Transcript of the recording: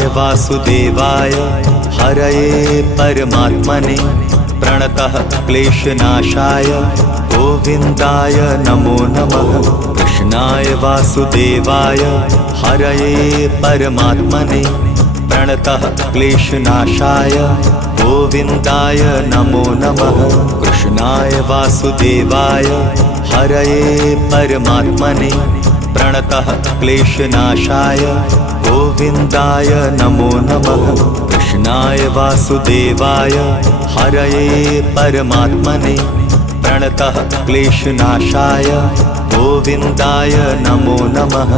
कृष्णाय वासुदेवाय हरये परमात्मने प्रणतः क्लेशनाशाय गोविन्दाय नमो नमः। कृष्णाय वासुदेवाय हरये परमात्मने प्रणतः क्लेशनाशाय गोविन्दाय नमो नमः। कृष्णाय वासुदेवाय हरये परमात्मने प्रणतः क्लेशनाशाय गोविन्दाय नमो नमः। कृष्णाय वासुदेवाय हरये परमात्मने प्रणतः क्लेशनाशाय गोविन्दाय नमो नमः।